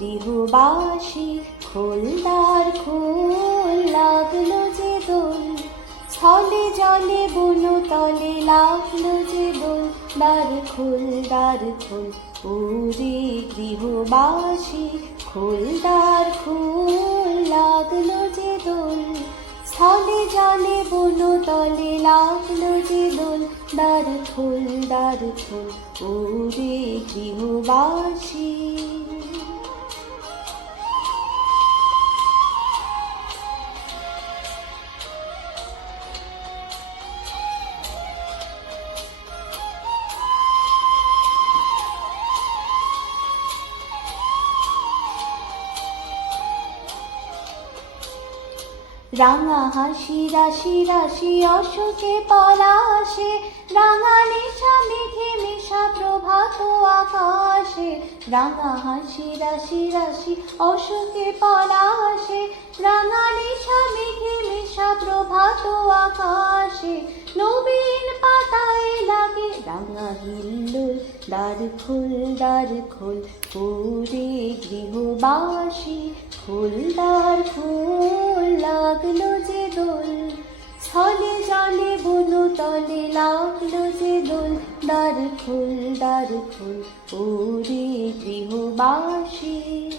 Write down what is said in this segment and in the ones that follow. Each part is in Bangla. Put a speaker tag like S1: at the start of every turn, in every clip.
S1: গৃহবাসী খোলদার খোল লাগল যে দোল। ছলে জলে বনু তলে লাগল যে দোল। দ্বার খোল দ্বার খোল উরে গৃহবাসী খোলদার খোল লাগল যে দোল। ছলে জলে বনু তলে লাগল যে দোল। দ্বার খোল দ্বার খোল ওরে গৃহবাসী রাঙা হাসি, রাশি রাশি অশোকে পলাশে রাঙা নিশা মেঘে মিশা প্রভাত আকাশে, রাঙা হাসি, রাশি রাশি অশোকে পলাশে রাঙা নিশা মেঘে মিশা প্রভাত আকাশে লাগে রাঙা হিল্লোল দ্বার খোল দ্বার খোল ওরে গৃহবাসী, খোল দ্বার খোল, লাগল যে দোল। ছলে জলে, বনু তলে লাগল যে দোল। দ্বার খোল দ্বার খোল ওরে গৃহবাসী।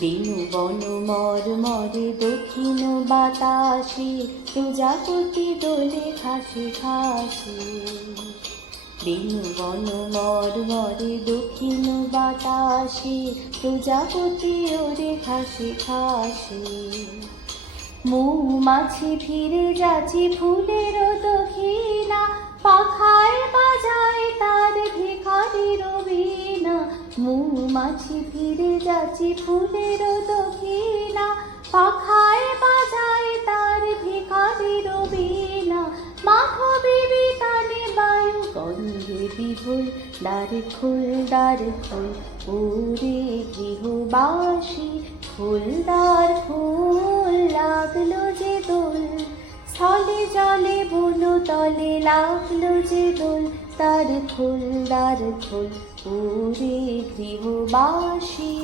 S1: বেনু বন মর মরে দক্ষিণ বাতাসে, প্রজাপতি দোলে খাসি খাসি। বেনু বন মর মরে দক্ষিণ বাতাসে, প্রজাপতি ওরে খাসি খাসি। মৌমাছি ফিরে যাচ্ছি ফুলের দক্ষিণা, পাখায় বাজায় মৌমাছি ফিরে যাচ্ছি ফুলের দক্ষিণা পাখায় বাজায় তার ভিখারি রবিনা। মাধবী বিতানে বায়ু গন্ধে বিভুল দ্বার খোল দ্বার খোল, ওরে গৃহবাসী খোল, দ্বার খোল, লাগল যে দোল। ছলে জলে বনু তলে লাগল যে দোল তার খোল, দ্বার খোল ওরে গৃহবাসী